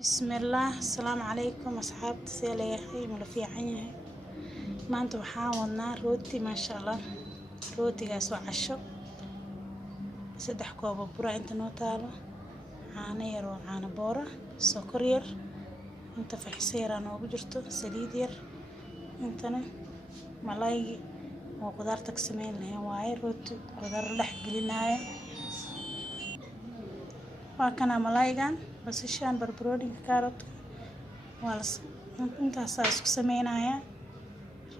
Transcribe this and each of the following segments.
بسم الله السلام عليكم أصحاب تسالي ملفي عيني ما أنتوا حاولنا روتي ما شاء الله روتي جاسو عشو سدح كوب برا أنت نوتالا عانير وعانى بورة سكرير أنت في حسير أنا وبجرتو سليدير أنتنا ملاي وقدرتك سمين اللي هواي روتي قدر لحق لنا وكنا ملايجان بس إيشان بربروني كارت والس أنت أساس كسمينايا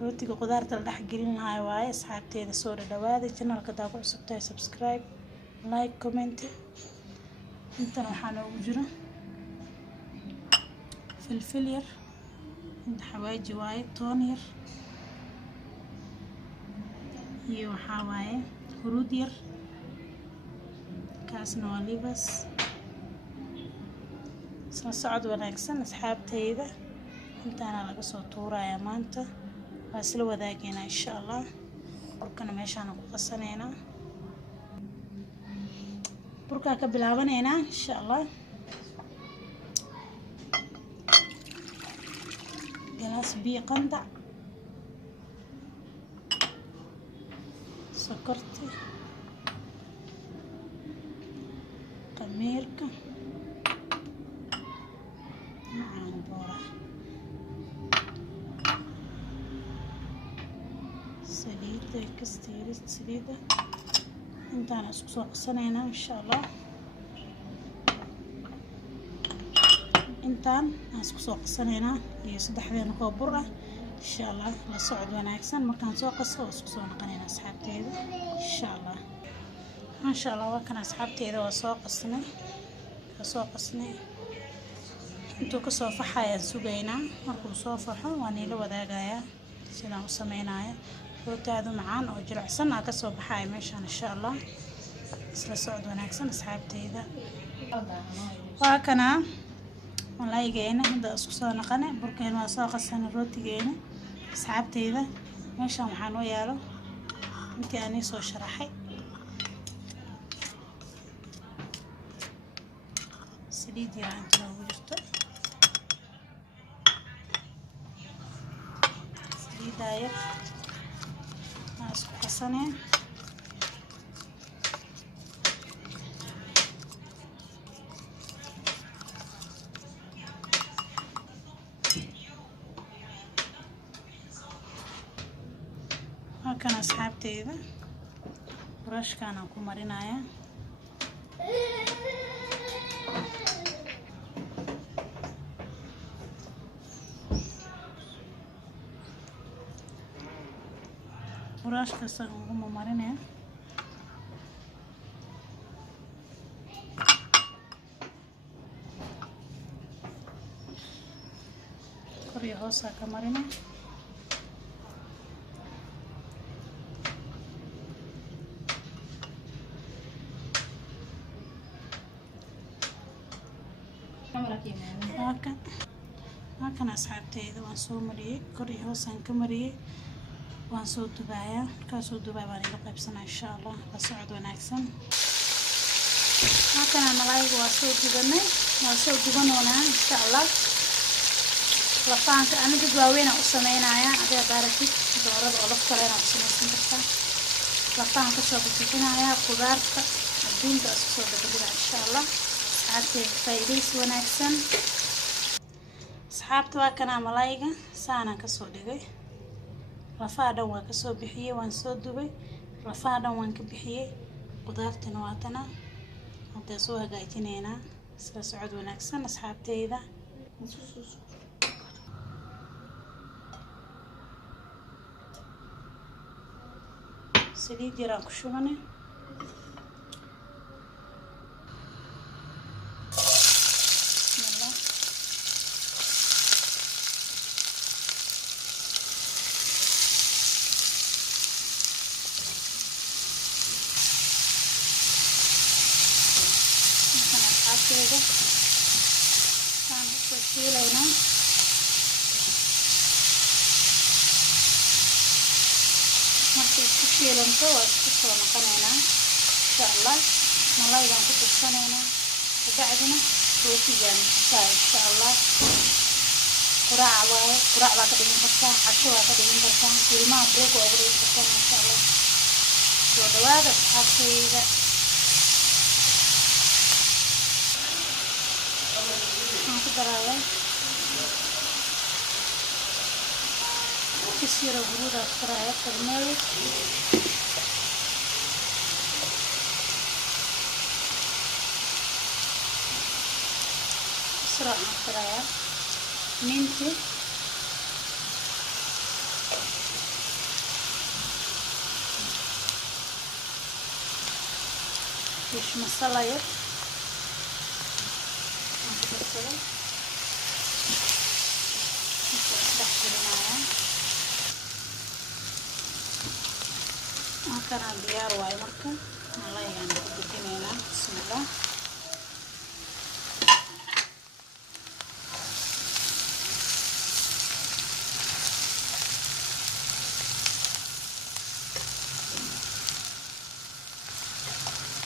روتي قدرت اللحق لنا هواي أصحابتي إذا صور دوادي channel كتابة سبتاي سبسكرايب لايك كومنت أنت نحنا وجرا فلفل ير عند حوايجي واي تونير iyo waxaa waaye huruud yar kaasna waa libas soo socod wanaagsan asxaabtayda intaana laga soo tuurayaa maanta waa isla wadaagayna insha Allah burkana meeshaan ku qasaneynaa burka ka bilaabaneynaa insha Allah galaas biyo qandac سكرتي قميرك مع بورة سليدة كستيرة سليدة انت انا سوق صنينا ان شاء الله انتان سوق صنينا يصدح لنا كوب برة إن شاء الله لا صعد وناكسن مكان سوق الصوص وصون قنينا أصحابتي إن شاء الله ما شاء الله وكان أصحابتي إذا وسوق السنة أنتو كصوفة حياة سوقينا مركو صوفة واني لو ذا جاية سيدا وسمينايا وتعدوا معان أو جرع سنة كصوفة حياة مشان إن شاء الله لا صعد وناكسن أصحابتي إذا وكنا والله جينا هذا أسقسنا نقنع بركين وساق السنة روتي جينا أصحابتيدا ماشان waxaan u yaalo intii aan soo sharaxay saliid yar inta ugu jirto saliid yar isku qasaneen كان أصحابتي إذا برش كانوا كمرينايا برش كسروا كمرينايا كوري هوسا كمرينايا هاكن أصحابتي إذا وانسو مريه كوري هوسان كمريه وانسو دبايا كاسو دبايا باني لقيب سنة إن شاء الله بسعود وناكسن هاكن ملايق واسو دبني واسو دبنونا إن شاء الله لفانك أنا دباوين أسمينا يا أبي أباركي دورة أولف كلنا أسمين برتا لفانك شو بتجينا يا خضارك الدين بأسسو دبلي إن شاء الله أصحابتي فايديس وناكسن أصحابتي وكنا ملايقة سانا كسو دقي رفادا وكسو بحية وانسو دبي رفادا وانك بحية قدارتي نواتنا هدا سوها قايتينينا سعود وناكسن أصحابتي إذا سليد يراكو شوغني كده كان شيلينا markay isku shiilanto waa isku soo noqonaynaa insha Allah malaayga ku tusanaynaa bacdina rootigan xitaa insha allah quraac waaye, quraac baa ka dhigan kartaa, casho waa ka dhigan kartaa, ilmaha break waa uga dhigan kartaa insha allah. soo dhawaada asxaabtayda. waxaan ku darayaa kisiro huruudaa ku darayaa turmeric, kisiro waxaan ku darayaa minti, fish masala yar aan ku darsaday, isdhex gelinayaa. halkana diyaar waayo marka malaygaan ku gudinaynaa. bismillah.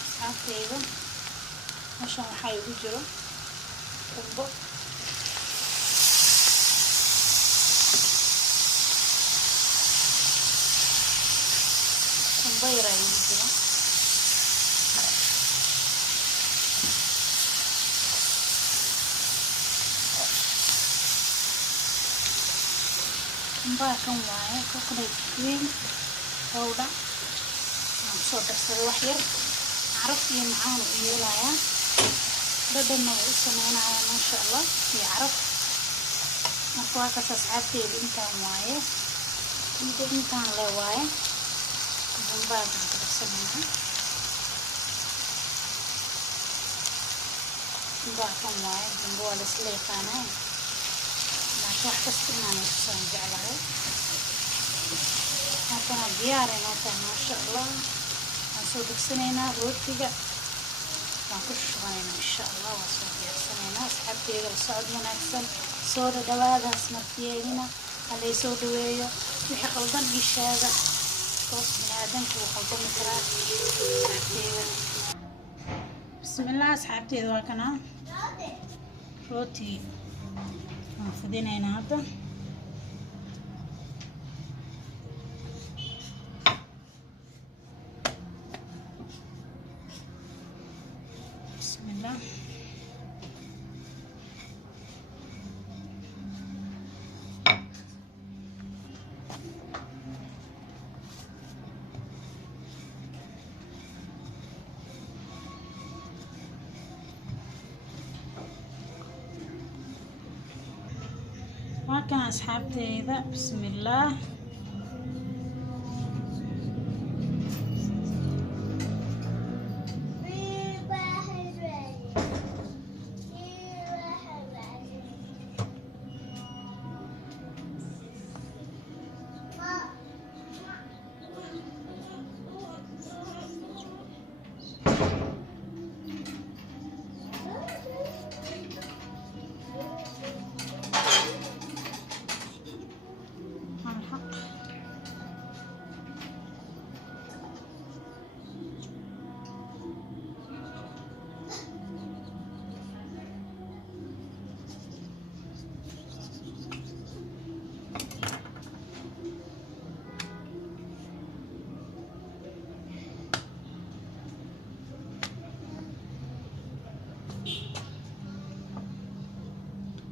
asxaabtayda meeshaan waxaa igu jiro qumbo, qumbo yaraa igu jiro. qumbaha kan waaye coconut cream powder aan kusoo darsaday wax yar, caraf iyo macaan u yeelayaa, dhadhanna wuu u sameynayaa maasha allah iyo caraf. marka waa kaas asxaabteyda, intaan waaye, intaan le waaye. qumbahaan ka darsameynaa. qumbaha kan waaye, qumbo waa la isla yaqaanaa, laakiin wax kasta inaan isaan jeclahay. halkana diyaaray noo tahay maasha allah. waan soo degsanaynaa rootiga, waan ku shubanaynaa insha allah. waan soo diyaarsanaynaa asxaabteyda. la socod wanaagsan, soo dhawaadaas martiyeedina halay soo dhaweeyo. wixii qaldan ii sheega, koos biniaadanka wuu qaldami karaa asxaabteyda. bismillah asxaabteyda, waa kana rooti waan fidinaynaa hadda. bismillah. waa kan asxaabteyda. bismillah.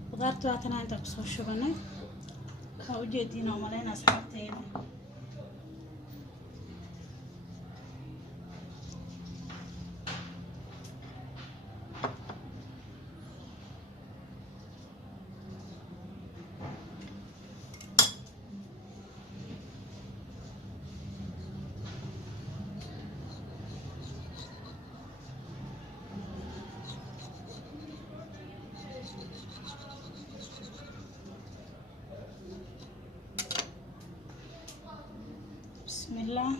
qudaarta waa tan inta kusoo shubanay. waa ujeediin oo malayn asxaabteyda. bismillah.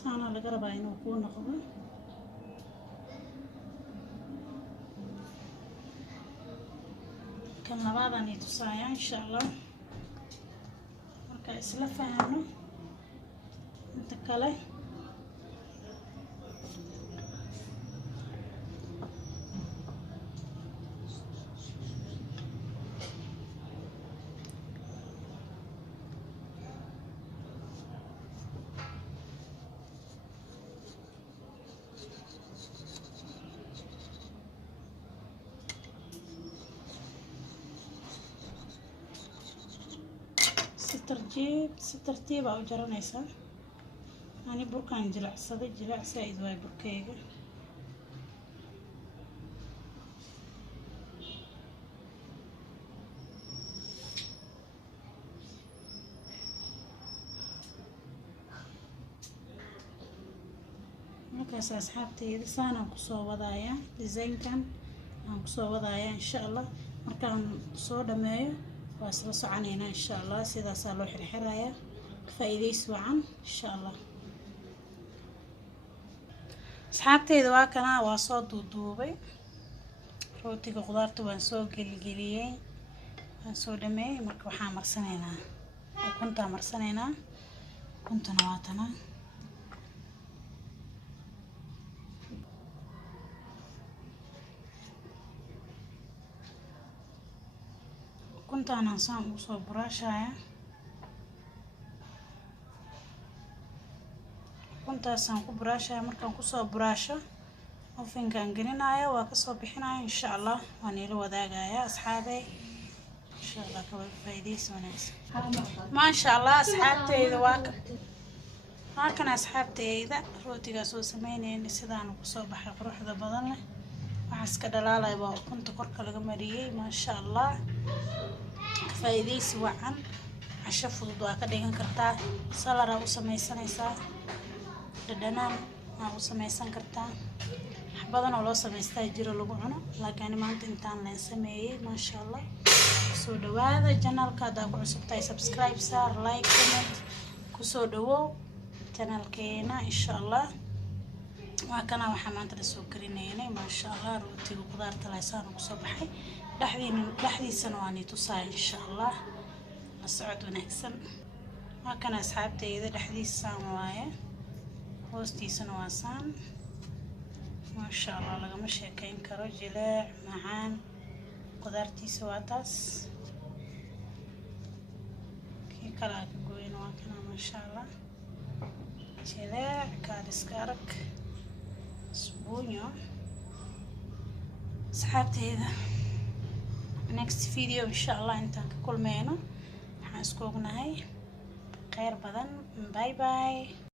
saana laga rabaa inuu kuu noqdo. kan labaadaan i tusaaya insha allah marka isla fahano inta kale. si tartiib aa u jaranaysaa. ani burkaan jilacsaday, jilac saaid waay burkeyga. markaas asxaabteyda saanaan kusoo wadaaya, desaynkan aan kusoo wadaaya insha allah. markaan soo dhameeyo waa isla soconaynaa insha allah. sidaasaa loo xirxirayaa. faa'iidaysi wacan insha allah. asxaabteyda waa kana, waa soo duuduubay rootiga. qudaarta waan soo gelgeliyey, waan soo dhameeyey. marka waxaan marsanaynaa ukuntaa marsanaynaa. ukuntana waa tana. ukuntaanaan saan ugu soo buraashaya. ukuntaasaan ku buraashaya. markaan kusoo buraasho ovenkaan gelinaya, waa kasoo bixinaya insha allah. waan ila wadaagaya asxaabey insha allah. ka faa'iidaysi wanaagsan maasha allah. asxaabteyda waa kan asxaabteyda rootigaa soo sameynayna sidaan kusoo baxay quruxda badan leh. waxaas ka dhalaalaya waa ukunta korka laga mariyey maasha allah. faa'iidaysi wacan. casho fudud waa ka dhigan kartaa. salaraa u samaysanaysaa. dhadhanaan waa u samaysan kartaa. wax badan oo loo samaystaa jiro lagu cuno, laakiin maanta intaan leen sameeyey maasha allah. soo dhawaada janaalka. haddaa ku cusub tahay subscribe saar, like, comment. kusoo dhawow janaalkeena insha allah. waa kana waxaa maanta la soo karinaynay maasha allah. rootiga qudaarta laysaan ugu soo baxay. dhexdiisana waa ni tusaaya insha allah. la socod wanaagsan. waa kana asxaabteyda dhexdiisaan waaye, hoostiisana waa saan maasha allah. lagama sheekeyn karo. jileec macaan. qudaartiisa waa taas. kii kale aa ka gooyana waa kana maasha allah. jileec kaaliska arag sbuunyo. asxaabteyda next video insha allah intaan ka kulmeyno waxaan isku ognahay kheyr badan. bye bye.